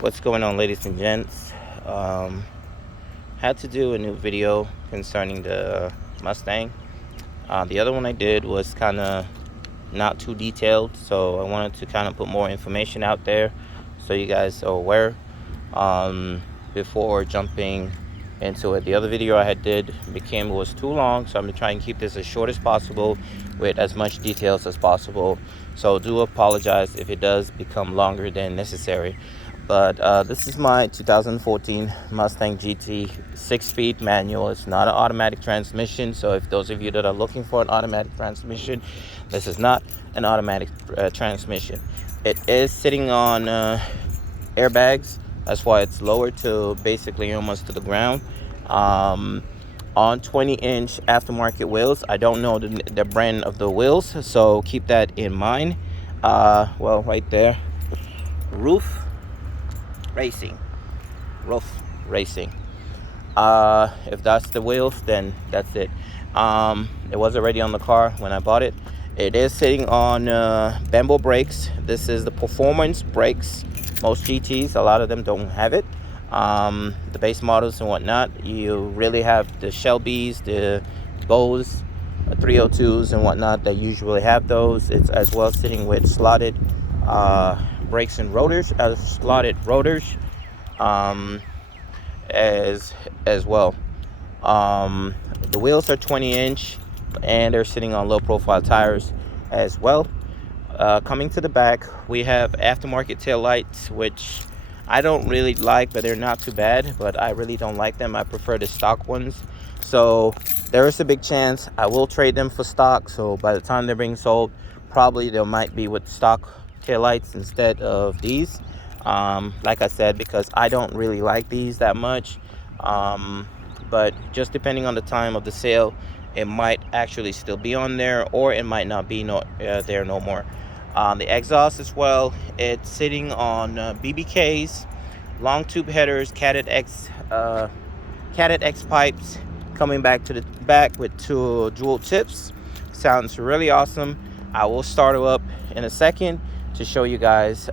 What's going on, ladies and gents? Had to do a new video concerning the Mustang. The other one I did was kind of not too detailed, so I wanted to kind of put more information out there so you guys are aware before jumping into it. The other video I had did was too long, so I'm gonna try and keep this as short as possible with as much details as possible. So do apologize if it does become longer than necessary. But this is my 2014 Mustang GT 6-speed manual. It's not an automatic transmission, so if those of you that are looking for an automatic transmission, this is not an automatic transmission. It is sitting on airbags. That's why it's lowered to basically almost to the ground. On 20-inch aftermarket wheels. I don't know the brand of the wheels, so keep that in mind. Well, right there, roof racing. If that's the wheels, then that's it. It was already on the car when I bought it. It is sitting on Bembo brakes. This is the performance brakes. Most GTs, a lot of them don't have it. The base models and whatnot, you really have the Shelbys, the Bose 302s and whatnot that usually have those. It's as well sitting with slotted brakes and rotors, slotted rotors as well. The wheels are 20-inch and they're sitting on low profile tires as well. Coming to the back, we have aftermarket tail lights, which I don't really like, but they're not too bad, but I really don't like them. I prefer the stock ones. So there is a big chance I will trade them for stock. So by the time they're being sold, probably they might be with stock tail lights instead of these. Like I said, because I don't really like these that much. But just depending on the time of the sale, it might actually still be on there, or it might not be there no more. The exhaust as well, it's sitting on BBKs, long tube headers, Cadet X pipes coming back to the back with two dual tips. Sounds really awesome. I will start it up in a second to show you guys,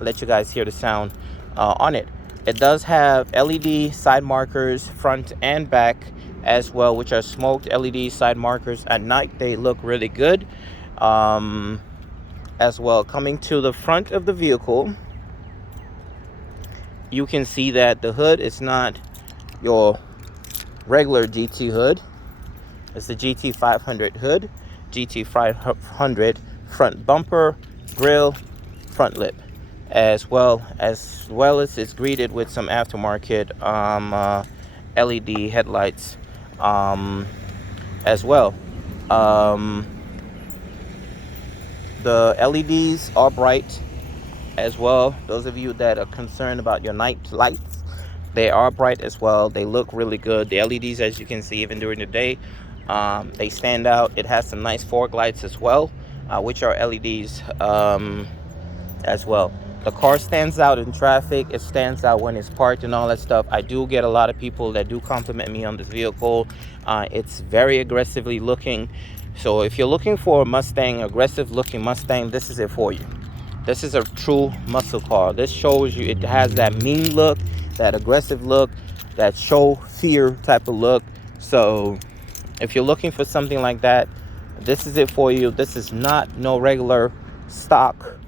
let you guys hear the sound on it. It does have LED side markers front and back as well, which are smoked LED side markers. At night they look really good. As well, coming to the front of the vehicle, you can see that the hood is not your regular GT hood. It's the GT 500 hood. GT 500 front bumper, grille, front lip, as well as it's greeted with some aftermarket LED headlights as well. The LEDs are bright as well. Those of you that are concerned about your night lights, they are bright as well. They look really good. The LEDs, as you can see, even during the day, they stand out. It has some nice fog lights as well, which are LEDs as well. The car stands out in traffic. It stands out when it's parked and all that stuff. I do get a lot of people that do compliment me on this vehicle. It's very aggressively looking. So if you're looking for a Mustang, aggressive looking Mustang, this is it for you. This is a true muscle car. This shows you it has that mean look, that aggressive look, that show fear type of look. So if you're looking for something like that, this is it for you. This is not no regular stock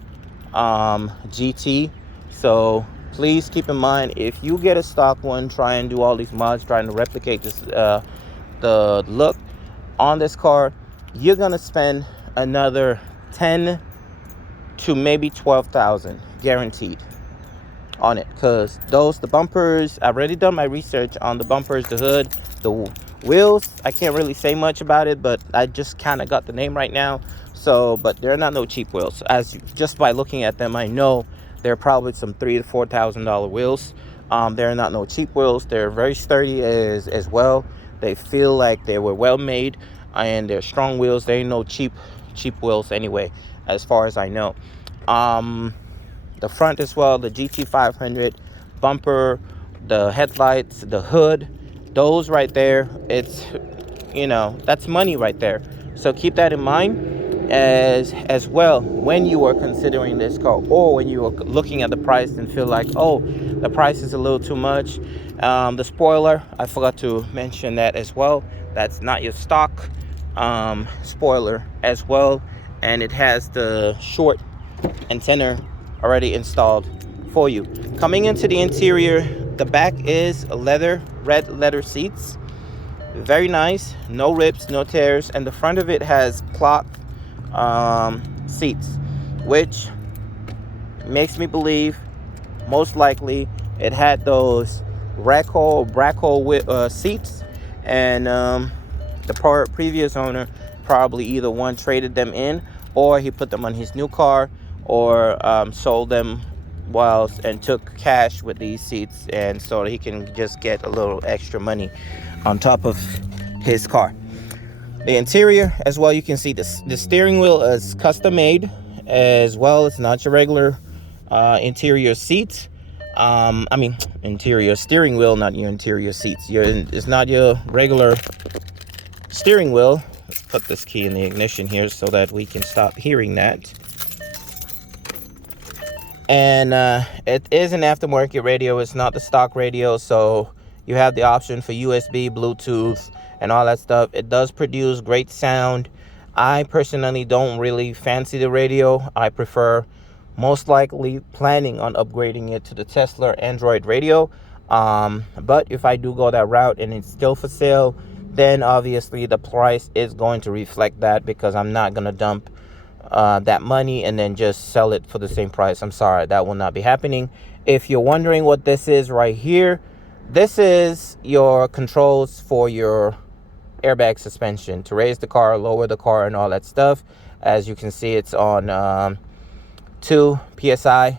GT. So please keep in mind, if you get a stock one, try and do all these mods trying to replicate this the look on this car, you're gonna spend another 10 to maybe 12,000 guaranteed on it, because the bumpers, I've already done my research on the bumpers, the hood, the wheels. I can't really say much about it, but I just kind of got the name right now. So, but they're not no cheap wheels. Just by looking at them, I know they're probably some $3,000 to $4,000 wheels. They're not no cheap wheels. They're very sturdy as well. They feel like they were well made, and they're strong wheels. They ain't no cheap wheels anyway, as far as I know. The front as well, the GT 500 bumper, the headlights, the hood, those right there, it's, that's money right there. So keep that in mind. as well when you are considering this car, or when you are looking at the price and feel like, oh, the price is a little too much. The spoiler, I forgot to mention that as well. That's not your stock spoiler as well, and it has the short antenna already installed for you. Coming into the interior, the back is red leather seats, very nice, no rips, no tears, and the front of it has cloth seats, which makes me believe most likely it had those Bracco seats, and the previous owner probably either one traded them in, or he put them on his new car, or sold them and took cash with these seats, and so he can just get a little extra money on top of his car. The interior as well, you can see the steering wheel is custom made as well. It's not your regular interior seats. Interior steering wheel, not your interior seats. It's not your regular steering wheel. Let's put this key in the ignition here so that we can stop hearing that. And it is an aftermarket radio. It's not the stock radio, so you have the option for USB, Bluetooth, and all that stuff. It does produce great sound. I personally don't really fancy the radio. I prefer, most likely planning on upgrading it to the Tesla Android radio. But if I do go that route and it's still for sale, then obviously the price is going to reflect that, because I'm not going to dump that money and then just sell it for the same price. I'm sorry, that will not be happening. If you're wondering what this is right here, this is your controls for your airbag suspension, to raise the car, lower the car, and all that stuff. As you can see, it's on 2 psi.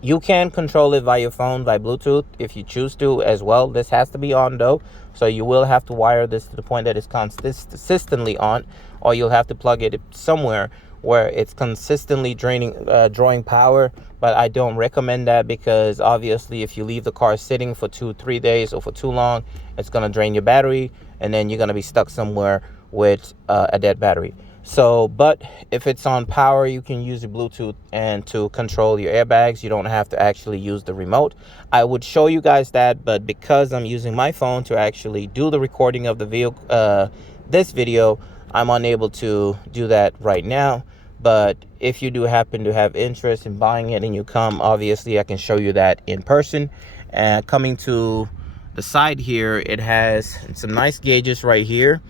You can control it via your phone, by Bluetooth, if you choose to as well. This has to be on though, so you will have to wire this to the point that it's consistently on, or you'll have to plug it somewhere where it's consistently drawing power. But I don't recommend that, because obviously if you leave the car sitting for 2-3 days or for too long, it's going to drain your battery, and then you're going to be stuck somewhere with a dead battery. So, but if it's on power, you can use the Bluetooth and to control your airbags. You don't have to actually use the remote. I would show you guys that, but because I'm using my phone to actually do the recording of the vehicle, this video, I'm unable to do that right now. But if you do happen to have interest in buying it and you come, obviously I can show you that in person. And coming to the side here, it has some nice gauges right here,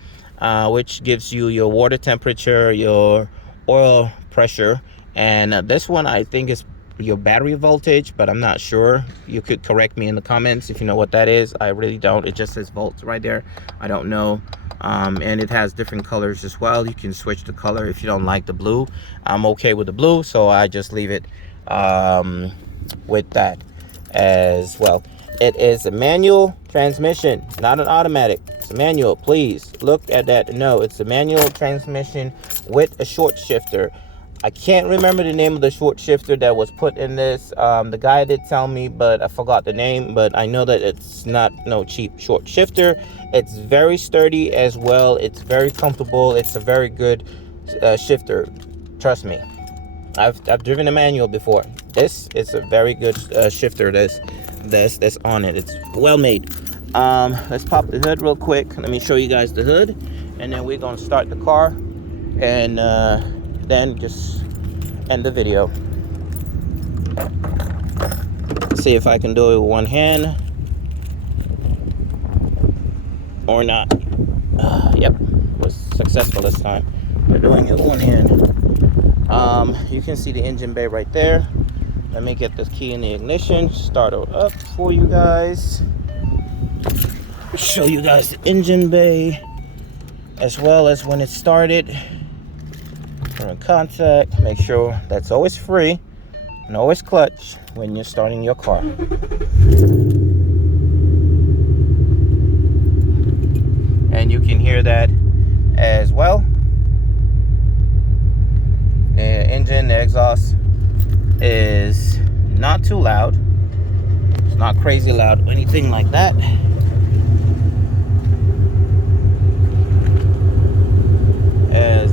which gives you your water temperature, your oil pressure, and this one I think is your battery voltage, but I'm not sure. You could correct me in the comments if you know what that is. I really don't. It just says volts right there. I don't know. And it has different colors as well. You can switch the color if you don't like the blue. I'm okay with the blue, so I just leave it with that as well. It is a manual transmission, not an automatic. It's a manual. Please look at that. No, it's a manual transmission with a short shifter. I can't remember the name of the short shifter that was put in this. The guy did tell me, but I forgot the name. But I know that it's not no cheap short shifter. It's very sturdy as well. It's very comfortable. It's a very good shifter. Trust me. I've driven a manual before. This is a very good shifter that's on it. It's well made. Let's pop the hood real quick. Let me show you guys the hood, and then we're gonna start the car, and then just end the video. See if I can do it with one hand or not. Yep, was successful this time. We're doing it with one hand. You can see the engine bay right there. Let me get this key in the ignition, start it up for you guys. Show you guys the engine bay as well as when it started. We're in contact. Make sure that's always free and always clutch when you're starting your car. And you can hear that as well. The engine, the exhaust is not too loud. It's not crazy loud or anything like that.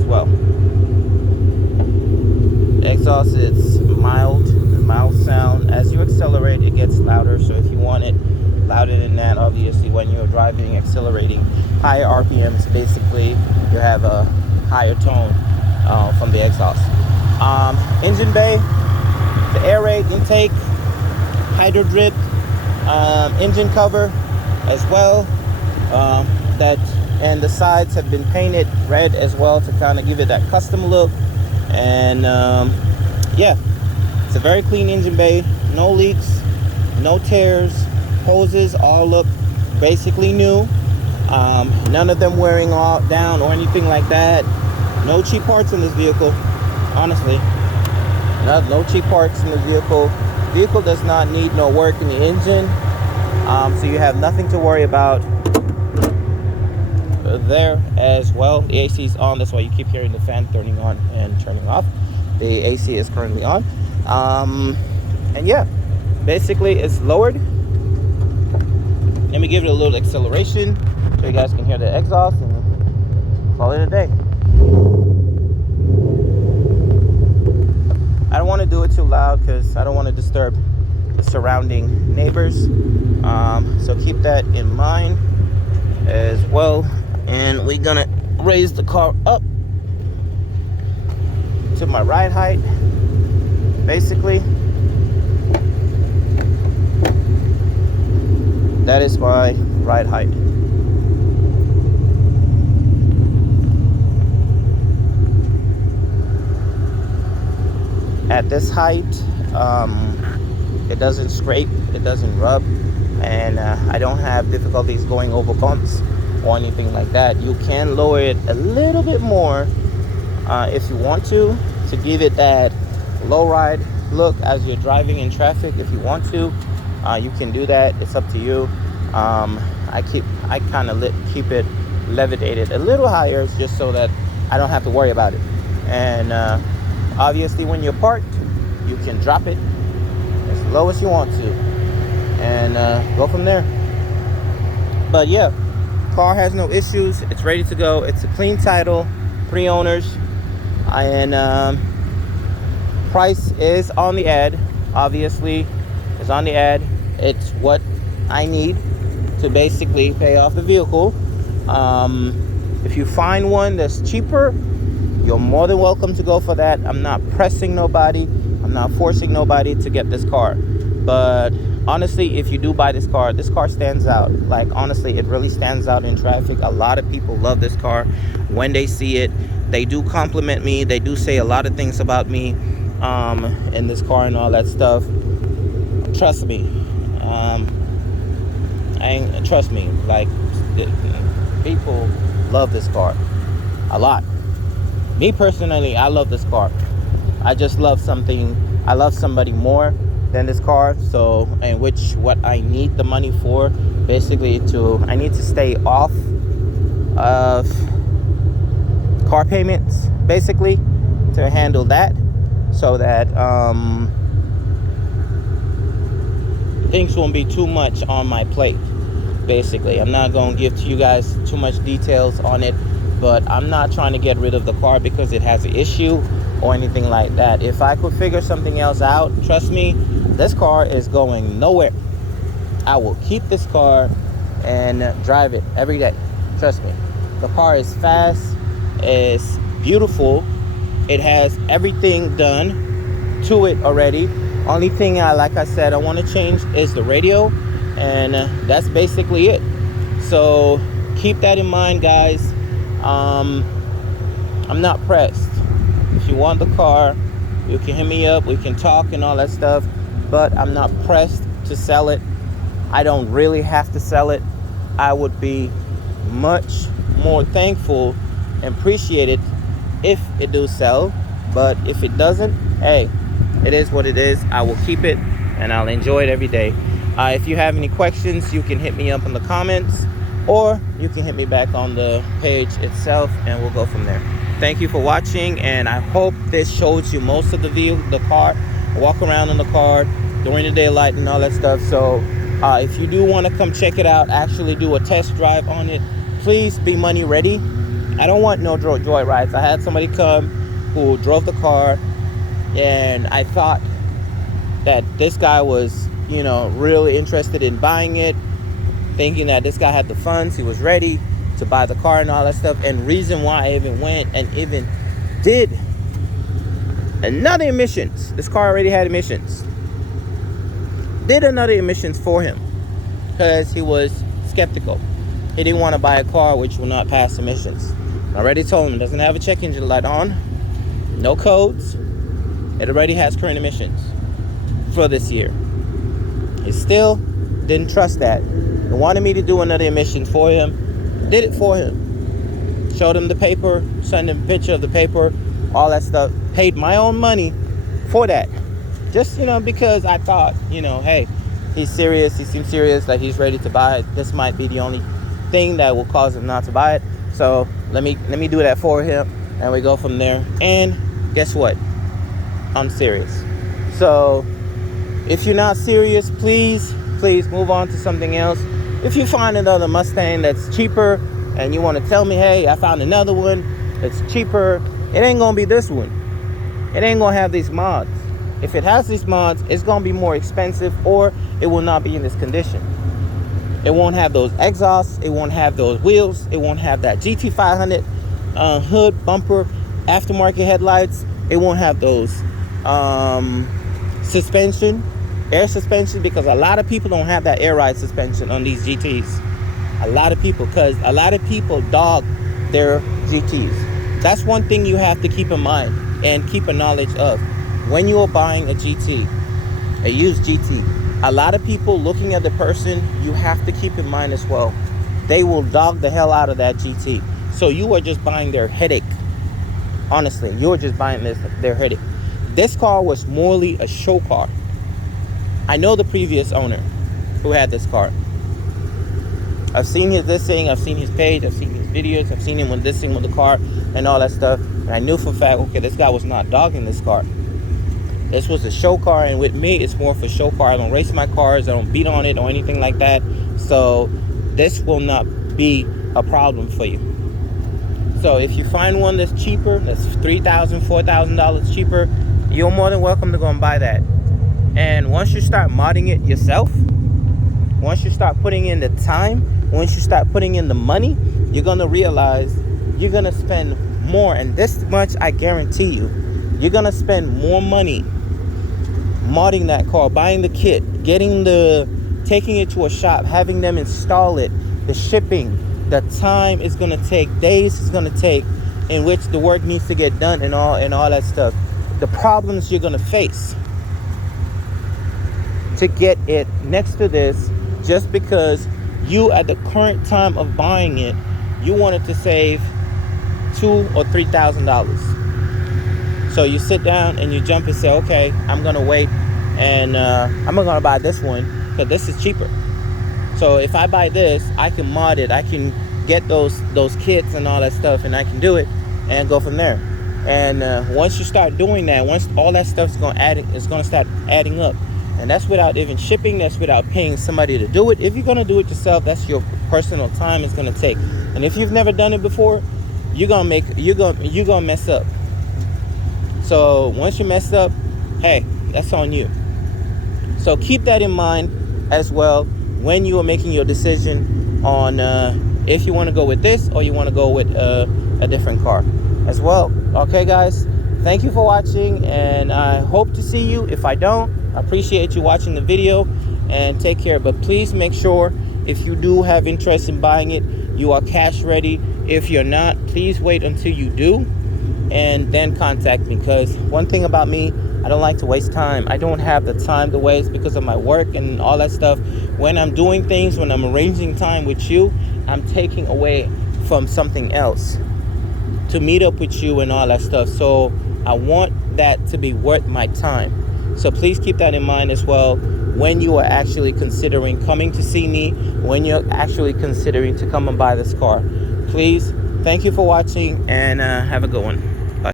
well. The exhaust is mild sound. As you accelerate, it gets louder. So if you want it louder than that, obviously when you're driving, accelerating, higher RPMs, basically you have a higher tone from the exhaust. Engine bay, the air rate intake, hydro drip, engine cover as well. And the sides have been painted red as well to kind of give it that custom look. And yeah, it's a very clean engine bay, no leaks, no tears, hoses all look basically new. None of them wearing all down or anything like that. No cheap parts in this vehicle, honestly. No cheap parts in the vehicle. Vehicle does not need no work in the engine, so you have nothing to worry about there as well. The AC is on, that's why you keep hearing the fan turning on and turning off. The AC is currently on. And yeah, basically it's lowered. Let me give it a little acceleration so you guys can hear the exhaust and call it a day. I don't want to do it too loud because I don't want to disturb the surrounding neighbors. So keep that in mind as well. And we're gonna raise the car up to my ride height, basically. That is my ride height. At this height, it doesn't scrape, it doesn't rub, and I don't have difficulties going over bumps or anything like that. You can lower it a little bit more if you want to give it that low ride look as you're driving in traffic. If you want to, you can do that. It's up to you. I kind of keep it levitated a little higher just so that I don't have to worry about it. And obviously when you're parked, you can drop it as low as you want to and go from there. But yeah, car has no issues. It's ready to go. It's a clean title, 3 owners, and price is on the ad. Obviously, it's on the ad. It's what I need to basically pay off the vehicle. If you find one that's cheaper, you're more than welcome to go for that. I'm not pressing nobody. I'm not forcing nobody to get this car. But honestly, if you do buy this car stands out. Like, honestly, it really stands out in traffic. A lot of people love this car. When they see it, they do compliment me. They do say a lot of things about me in this car and all that stuff. Trust me. Trust me. Like, people love this car a lot. Me personally, I love this car. I just love somebody more than this car. So, and what I need the money for, basically I need to stay off of car payments, basically, to handle that, so that things won't be too much on my plate. Basically, I'm not going to give to you guys too much details on it, but I'm not trying to get rid of the car because it has an issue or anything like that. If I could figure something else out, trust me, this car is going nowhere. I will keep this car and drive it every day. Trust me. The car is fast, it's beautiful, it has everything done to it already. Only thing like I said, I want to change is the radio, and that's basically it. So keep that in mind, guys. I'm not pressed. If you want the car, you can hit me up, we can talk and all that stuff, but I'm not pressed to sell it. I don't really have to sell it. I would be much more thankful and appreciate it if it do sell, but if it doesn't, hey, it is what it is. I will keep it and I'll enjoy it every day. If you have any questions, you can hit me up in the comments, or you can hit me back on the page itself, and we'll go from there. Thank you for watching, and I hope this shows you most of the car, walk around in the car during the daylight and all that stuff. So if you do want to come check it out, actually do a test drive on it, please be money ready. I don't want no joy rides. I had somebody come who drove the car, and I thought that this guy was, you know, really interested in buying it, thinking that this guy had the funds, he was ready to buy the car and all that stuff. And reason why I even went and even did another emissions. This car already had emissions. Did another emissions for him because he was skeptical. He didn't want to buy a car which will not pass emissions. I already told him it doesn't have a check engine light on, no codes. It already has current emissions for this year. He still didn't trust that. He wanted me to do another emissions for him. Did it for him. Showed him the paper, sent him a picture of the paper, all that stuff. Paid my own money for that. Just, you know, because I thought, you know, hey, he's serious. He seems serious, like he's ready to buy it. This might be the only thing that will cause him not to buy it. So let me do that for him, and we go from there. And guess what? I'm serious. So if you're not serious, please move on to something else. If you find another Mustang that's cheaper and you want to tell me, hey, I found another one that's cheaper, it ain't gonna be this one. It ain't gonna have these mods. If it has these mods, it's gonna be more expensive, or it will not be in this condition. It won't have those exhausts, it won't have those wheels, it won't have that GT500 hood, bumper, aftermarket headlights. It won't have those suspension, air suspension, because a lot of people don't have that air ride suspension on these GTs. A lot of people, because a lot of people dog their GTs. That's one thing you have to keep in mind and keep a knowledge of. When you are buying a GT, a used GT, a lot of people looking at the person, you have to keep in mind as well. They will dog the hell out of that GT. So you are just buying their headache. Honestly, you're just buying their headache. This car was morely a show car. I know the previous owner who had this car. I've seen his listing, I've seen his page, I've seen his videos, I've seen him when listing with the car and all that stuff. And I knew for a fact, okay, this guy was not dogging this car. This was a show car, and with me, it's more for show car. I don't race my cars, I don't beat on it or anything like that. So this will not be a problem for you. So if you find one that's cheaper, that's $3,000, $4,000 cheaper, you're more than welcome to go and buy that. And once you start modding it yourself, once you start putting in the time, once you start putting in the money, you're going to realize you're going to spend more. And this much I guarantee you, you're going to spend more money modding that car, buying the kit, taking it to a shop, having them install it, the shipping, the time is going to take, days is going to take, in which the work needs to get done and all that stuff. The problems you're going to face to get it next to this, just because you at the current time of buying it, you wanted to save $2,000 or $3,000. So you sit down and you jump and say, okay, I'm gonna wait, and I'm gonna buy this one because this is cheaper. So if I buy this, I can mod it, I can get those kits and all that stuff, and I can do it and go from there. And once you start doing that, once all that stuff's gonna start adding up. And that's without even shipping, that's without paying somebody to do it. If you're gonna do it yourself, that's your personal time it's gonna take. And if you've never done it before, you're gonna mess up. So once you mess up, hey, that's on you. So keep that in mind as well when you are making your decision on if you want to go with this or you want to go with a different car as well. Okay, guys, thank you for watching, and I hope to see you. If I don't, I appreciate you watching the video, and take care. But please make sure, if you do have interest in buying it, you are cash ready. If you're not, please wait until you do and then contact me, because one thing about me, I don't like to waste time. I don't have the time to waste because of my work and all that stuff. When I'm doing things, when I'm arranging time with you, I'm taking away from something else to meet up with you and all that stuff. So I want that to be worth my time. So please keep that in mind as well when you are actually considering coming to see me, when you're actually considering to come and buy this car. Please, thank you for watching, and have a good one.